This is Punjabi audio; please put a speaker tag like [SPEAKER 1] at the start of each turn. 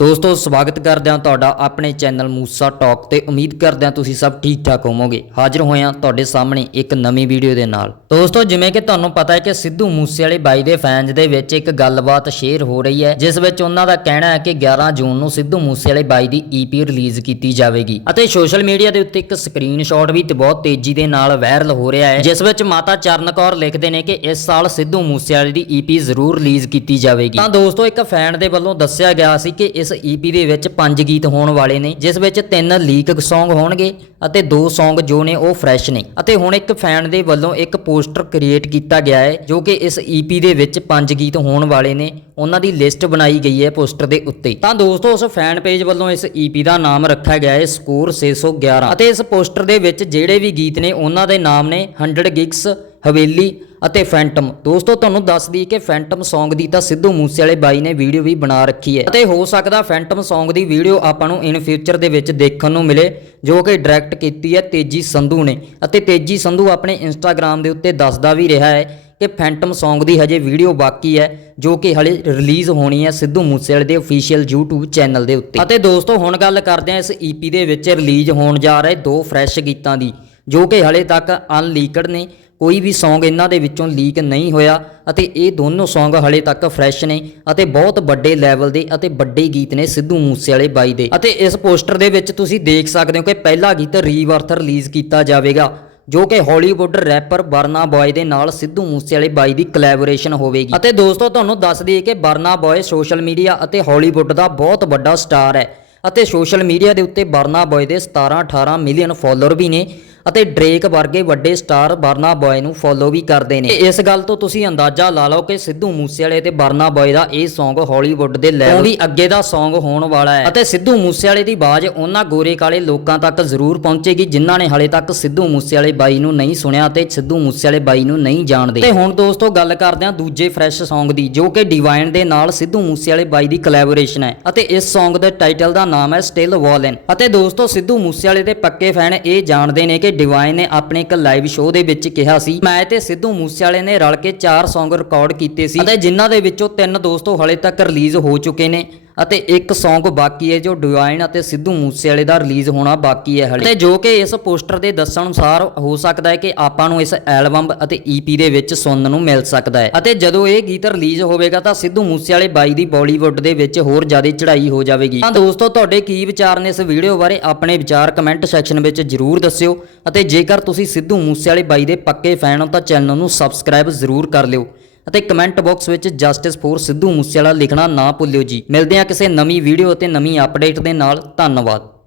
[SPEAKER 1] ਦੋਸਤੋ, ਸਵਾਗਤ ਕਰਦੇ ਹਾਂ ਤੁਹਾਡਾ ਆਪਣੇ ਚੈਨਲ ਮੂਸਾ ਟਾਕ ਤੇ ਉਮੀਦ ਕਰਦੇ ਹਾਂ ਤੁਸੀਂ ਸਭ ਠੀਕ ਠਾਕ ਹੋਵੋਗੇ। ਹਾਜ਼ਰ ਹੋਏ ਹਾਂ ਤੁਹਾਡੇ ਸਾਹਮਣੇ ਇੱਕ ਨਵੀਂ ਵੀਡੀਓ ਦੇ ਨਾਲ। ਦੋਸਤੋ, ਜਿਵੇਂ ਕਿ ਤੁਹਾਨੂੰ ਪਤਾ ਹੈ ਕਿ ਸਿੱਧੂ ਮੂਸੇਵਾਲੇ ਬਾਈ ਦੇ ਫੈਨਸ ਦੇ ਵਿੱਚ ਇੱਕ ਗੱਲਬਾਤ ਸ਼ੇਅਰ ਹੋ ਰਹੀ ਹੈ, ਜਿਸ ਵਿੱਚ ਉਹਨਾਂ ਦਾ ਕਹਿਣਾ ਹੈ ਕਿ 11 ਜੂਨ ਨੂੰ ਸਿੱਧੂ ਮੂਸੇਵਾਲੇ ਬਾਈ ਦੀ ਈਪੀ ਰਿਲੀਜ਼ ਕੀਤੀ ਜਾਵੇਗੀ। ਅਤੇ ਸੋਸ਼ਲ ਮੀਡੀਆ ਦੇ ਉੱਤੇ ਇੱਕ ਸਕਰੀਨਸ਼ਾਟ ਵੀ ਤੇ ਬਹੁਤ ਤੇਜ਼ੀ ਦੇ ਨਾਲ ਵਾਇਰਲ ਹੋ ਰਿਹਾ ਹੈ, ਜਿਸ ਵਿੱਚ ਮਾਤਾ ਚਰਨ ਕੌਰ ਲਿਖਦੇ ਨੇ ਕਿ ਇਸ ਸਾਲ ਸਿੱਧੂ ਮੂਸੇਵਾਲੇ ਦੀ ਈਪੀ ਜ਼ਰੂਰ ਰਿਲੀਜ਼ ਕੀਤੀ ਜਾਵੇਗੀ। ਤਾਂ ਦੋਸਤੋ, ਇੱਕ ਫੈਨ ਦੇ ਵੱਲੋਂ ਦੱਸਿਆ ਗਿਆ ਸੀ ਕਿ ਇਸ ਈਪੀ ਦੇ ਵਿੱਚ ਪੰਜ ਗੀਤ ਹੋਣ ਵਾਲੇ ਨੇ, ਜਿਸ ਵਿੱਚ ਤਿੰਨ ਲੀਕ Song ਹੋਣਗੇ ਅਤੇ ਦੋ Song ਜੋ ਨੇ ਉਹ ਫਰੈਸ਼ ਨੇ। ਅਤੇ ਹੁਣ ਇੱਕ ਫੈਨ ਦੇ ਵੱਲੋਂ ਇੱਕ ਪੋਸਟਰ ਕ੍ਰੀਏਟ ਕੀਤਾ ਗਿਆ ਹੈ, ਜੋ ਕਿ ਇਸ ਈਪੀ ਦੇ ਵਿੱਚ ਪੰਜ ਗੀਤ ਹੋਣ ਵਾਲੇ ਨੇ। ਉਹਨਾਂ ਦੀ ਲਿਸਟ ਬਣਾਈ ਗਈ ਹੈ ਪੋਸਟਰ ਦੇ ਉੱਤੇ। ਤਾਂ ਦੋਸਤੋ, ਉਸ ਫੈਨ ਪੇਜ ਵੱਲੋਂ ਇਸ ਈਪੀ ਦਾ ਨਾਮ ਰੱਖਿਆ ਗਿਆ ਹੈ ਸਕੋਰ 611 ਅਤੇ ਇਸ ਪੋਸਟਰ ਦੇ ਵਿੱਚ ਜਿਹੜੇ ਵੀ ਗੀਤ ਨੇ, ਉਹਨਾਂ ਦੇ ਨਾਮ ਨੇ 100 ਗਿਗਸ ਹਵੇਲੀ ਅਤੇ ਫੈਂਟਮ ਦੋਸਤੋ, ਤੁਹਾਨੂੰ ਦੱਸ ਦਈਏ ਕਿ ਫੈਂਟਮ Song ਦੀ ਤਾਂ ਸਿੱਧੂ ਮੂਸੇਵਾਲੇ ਬਾਈ ਨੇ ਵੀਡੀਓ ਵੀ ਬਣਾ ਰੱਖੀ ਹੈ। ਅਤੇ ਹੋ ਸਕਦਾ ਫੈਂਟਮ Song ਦੀ ਵੀਡੀਓ ਆਪਾਂ ਨੂੰ ਇਨ ਫਿਊਚਰ ਦੇ ਵਿੱਚ ਦੇਖਣ ਨੂੰ ਮਿਲੇ, ਜੋ ਕਿ ਡਾਇਰੈਕਟ ਕੀਤੀ ਹੈ ਤੇਜੀ ਸੰਧੂ ਨੇ। ਅਤੇ ਤੇਜੀ ਸੰਧੂ ਆਪਣੇ ਇੰਸਟਾਗ੍ਰam ਦੇ ਉੱਤੇ ਦੱਸਦਾ ਵੀ ਰਿਹਾ ਹੈ ਕਿ ਫੈਂਟਮ Song ਦੀ ਹਜੇ ਵੀਡੀਓ ਬਾਕੀ ਹੈ, ਜੋ ਕਿ ਹਲੇ ਰਿਲੀਜ਼ ਹੋਣੀ ਹੈ ਸਿੱਧੂ ਮੂਸੇਵਾਲੇ ਦੇ ਅਫੀਸ਼ੀਅਲ YouTube ਚੈਨਲ ਦੇ ਉੱਤੇ। ਅਤੇ ਦੋਸਤੋ, ਹੁਣ ਗੱਲ ਕਰਦੇ ਹਾਂ ਇਸ EP ਦੇ ਵਿੱਚ ਰਿਲੀਜ਼ ਹੋਣ ਜਾ ਰਹੇ ਦੋ ਫਰੈਸ਼ ਗੀਤਾਂ ਦੀ, ਜੋ ਕਿ ਹਲੇ ਤੱਕ ਅਨਲੀਕਡ ਨੇ। ਕੋਈ ਵੀ ਸੌਂਗ ਇਹਨਾਂ ਦੇ ਵਿੱਚੋਂ ਲੀਕ ਨਹੀਂ ਹੋਇਆ ਅਤੇ ਇਹ ਦੋਨੋਂ ਸੌਂਗ ਹਲੇ ਤੱਕ ਫਰੈਸ਼ ਨੇ ਅਤੇ ਬਹੁਤ ਵੱਡੇ ਲੈਵਲ ਦੇ ਅਤੇ ਵੱਡੇ ਗੀਤ ਨੇ ਸਿੱਧੂ ਮੂਸੇਵਾਲੇ ਬਾਈ ਦੇ। ਅਤੇ ਇਸ ਪੋਸਟਰ ਦੇ ਵਿੱਚ ਤੁਸੀਂ ਦੇਖ ਸਕਦੇ ਹੋ ਕਿ ਪਹਿਲਾ ਗੀਤ ਰੀਵਰਥ ਰਿਲੀਜ਼ ਕੀਤਾ ਜਾਵੇਗਾ, ਜੋ ਕਿ ਹਾਲੀਵੁੱਡ ਰੈਪਰ ਬਰਨਾ ਬॉय ਦੇ ਨਾਲ ਸਿੱਧੂ ਮੂਸੇਵਾਲੇ ਬਾਈ ਦੀ ਕੋਲੈਬੋਰੇਸ਼ਨ ਹੋਵੇਗੀ। ਅਤੇ ਦੋਸਤੋ, ਤੁਹਾਨੂੰ ਦੱਸ ਦਈਏ ਕਿ ਬਰਨਾ ਬॉय ਸੋਸ਼ਲ ਮੀਡੀਆ ਅਤੇ ਹਾਲੀਵੁੱਡ ਦਾ ਬਹੁਤ ਵੱਡਾ ਸਟਾਰ ਹੈ ਅਤੇ ਸੋਸ਼ਲ ਮੀਡੀਆ ਦੇ ਉੱਤੇ ਬਰਨਾ ਬॉय ਦੇ 17 18 ਮਿਲੀਅਨ ਫਾਲੋਅਰ ਵੀ ਨੇ। ਅਤੇ ਡਰੇਕ ਵਰਗੇ ਵੱਡੇ ਸਟਾਰ ਬਰਨਾ ਬॉय ਨੂੰ ਫੋਲੋ ਵੀ ਕਰਦੇ ਨੇ। ਇਸ ਗੱਲ ਤੋਂ ਤੁਸੀਂ ਅੰਦਾਜ਼ਾ ਲਾ ਲਓ ਕਿ ਸਿੱਧੂ ਮੂਸੇਵਾਲੇ ਤੇ ਬਰਨਾ ਬॉय ਦਾ ਇਹ Song ਹਾਲੀਵੁੱਡ ਦੇ ਲੈਵਲ ਵੀ ਅੱਗੇ ਦਾ Song ਹੋਣ ਵਾਲਾ ਹੈ। ਅਤੇ ਸਿੱਧੂ ਮੂਸੇਵਾਲੇ ਦੀ ਬਾਜ਼ ਉਹਨਾਂ ਗੋਰੇ ਕਾਲੇ ਲੋਕਾਂ ਤੱਕ ਜ਼ਰੂਰ ਪਹੁੰਚੇਗੀ ਜਿਨ੍ਹਾਂ ਨੇ ਹਲੇ ਤੱਕ ਸਿੱਧੂ ਮੂਸੇਵਾਲੇ ਬਾਈ ਨੂੰ ਨਹੀਂ ਸੁਣਿਆ ਤੇ ਸਿੱਧੂ ਮੂਸੇਵਾਲੇ ਬਾਈ ਨੂੰ ਨਹੀਂ ਜਾਣਦੇ। ਤੇ ਹੁਣ ਦੋਸਤੋ ਗੱਲ ਕਰਦੇ ਹਾਂ ਦੂਜੇ ਫਰੈਸ਼ Song ਦੀ ਜੋ ਕਿ ਡਿਵਾਈਨ ਦੇ ਨਾਲ ਸਿੱਧੂ ਮੂਸੇਵਾਲੇ ਬਾਈ ਦੀ ਕੋਲੈਬੋਰੇਸ਼ਨ ਹੈ। ਅਤੇ ਇਸ Song ਦੇ ਟਾਈਟਲ ਦਾ ਨਾਮ ਹੈ ਸਟਿਲ ਵਾਲਨ ਅਤੇ ਦੋਸਤੋ ਸਿੱਧੂ ਮੂਸੇਵਾਲੇ ਦੇ ਪੱਕੇ ਫੈਨ ਇਹ ਜਾਣਦੇ ਨੇ ਕਿ ਡਿਵਾਈਨ ਨੇ ਆਪਣੇ ਇੱਕ ਲਾਈਵ ਸ਼ੋਅ ਦੇ ਵਿੱਚ ਕਿਹਾ ਸੀ, ਮੈਂ ਤੇ ਸਿੱਧੂ ਮੂਸੇਵਾਲੇ ਨੇ ਰਲ ਕੇ 4 Song ਰਿਕਾਰਡ ਕੀਤੇ ਸੀ ਅਤੇ ਜਿਨ੍ਹਾਂ ਦੇ ਵਿੱਚੋਂ ਤਿੰਨ ਦੋਸਤੋ ਹਲੇ ਤੱਕ ਰਿਲੀਜ਼ ਹੋ ਚੁੱਕੇ ਨੇ। ਅਤੇ ਇੱਕ Song ਬਾਕੀ ਹੈ ਜੋ ਡਿਵਾਈਨ ਅਤੇ ਸਿੱਧੂ ਮੂਸੇਵਾਲੇ ਦਾ ਰਿਲੀਜ਼ ਹੋਣਾ ਬਾਕੀ ਹੈ ਹਲੇ। ਤੇ ਜੋ ਕਿ ਇਸ ਪੋਸਟਰ ਦੇ ਦੱਸਣ ਅਨੁਸਾਰ ਹੋ ਸਕਦਾ ਹੈ ਕਿ ਆਪਾਂ ਨੂੰ ਇਸ ਐਲਬਮ ਅਤੇ EP ਦੇ ਵਿੱਚ ਸੁਣਨ ਨੂੰ ਮਿਲ ਸਕਦਾ ਹੈ। ਅਤੇ ਜਦੋਂ ਇਹ ਗੀਤ ਰਿਲੀਜ਼ ਹੋਵੇਗਾ ਤਾਂ ਸਿੱਧੂ ਮੂਸੇਵਾਲੇ ਬਾਈ ਦੀ ਬਾਲੀਵੁੱਡ ਦੇ ਵਿੱਚ ਹੋਰ ਜ਼ਿਆਦਾ ਚੜ੍ਹਾਈ ਹੋ ਜਾਵੇਗੀ। ਤਾਂ ਦੋਸਤੋ, ਤੁਹਾਡੇ ਕੀ ਵਿਚਾਰ ਨੇ ਇਸ ਵੀਡੀਓ ਬਾਰੇ ਆਪਣੇ ਵਿਚਾਰ ਕਮੈਂਟ ਸੈਕਸ਼ਨ ਵਿੱਚ ਜਰੂਰ ਦੱਸਿਓ। ਅਤੇ ਜੇਕਰ ਤੁਸੀਂ ਸਿੱਧੂ ਮੂਸੇਵਾਲੇ ਬਾਈ ਦੇ ਪੱਕੇ ਫੈਨ ਹੋ ਤਾਂ ਚੈਨਲ ਨੂੰ ਸਬਸਕ੍ਰਾਈਬ ਜ਼ਰੂਰ ਕਰ ਲਿਓ। ਅਤੇ ਕਮੈਂਟ ਬਾਕਸ ਵਿੱਚ ਜਸਟਿਸ ਫੋਰ ਸਿੱਧੂ ਮੂਸੇਵਾਲਾ ਲਿਖਣਾ ਨਾ ਭੁੱਲਿਓ ਜੀ। ਮਿਲਦੇ ਹਾਂ ਕਿਸੇ ਨਵੀਂ ਵੀਡੀਓ ਅਤੇ ਨਵੀਂ ਅਪਡੇਟ ਦੇ ਨਾਲ। ਧੰਨਵਾਦ।